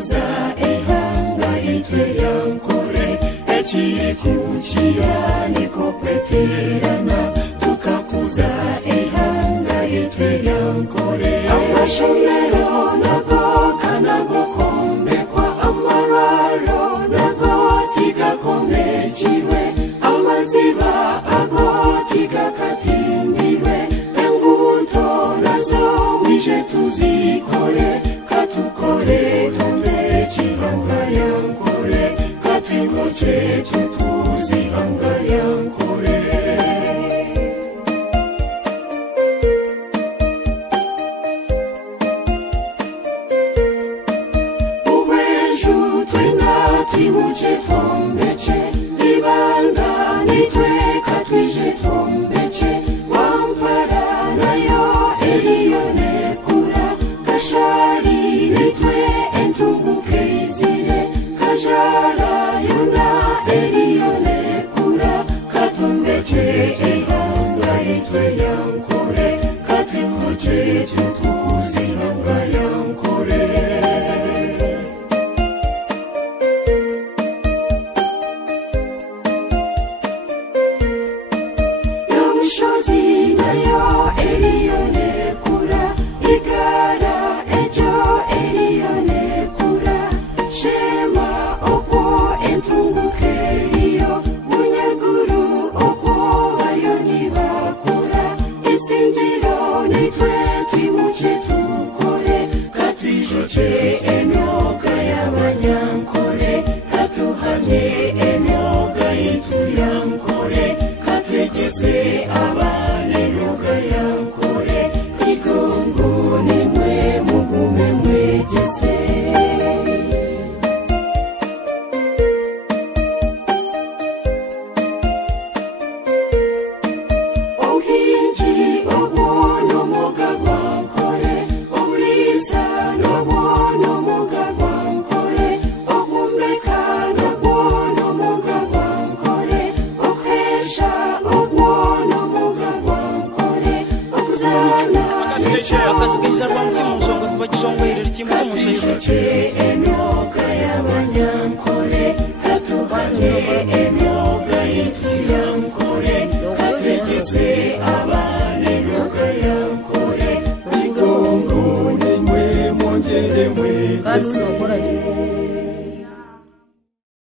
tukakuza ehanga itweyankore ekiri kukira niko kweterana tukakuza ehanga itweyankore amashomero nago kanago kombekwa amararo nago tigakomekirwe amaziba ago tigakatimbirwe enguto nazo mwije tuzikore katukore tombe chihanga yankore katwimoche tutuzihanga yankore uweju twena twimuche tombeche ibanda nitwe katwije tombeche wampara nayo eliyone kura kashari nitwe entumbuke izire kajara yona eliyone kura katumbeche ehanga nitwe yankore katwimoche tutuzihanga yankore yamushozi nayo eliyone kura igara ejo eliyone kura shema okwo entunguke iyo munyaguru okwo bayoni bakura isingiro nitwe twimuche tukore katijoche emyoga y'abanyankore katuhamye emyoga ituyankore kategeze abane emyoga yankore igongo nimwe mugume mwegeze ohinji obwono moga gwankore oburiza nobwono moga gwankore ogumbeka nobwono moga gwankore okhesha obwono moga gwankore okuzana akasigaza rwansi musonga tubagishongwerera kimwe mushayiko emyoga y'abanyankore katuhane emyoga ituyankore kategeze abane emyoga yankore igongo nimwe mwongere mwegeze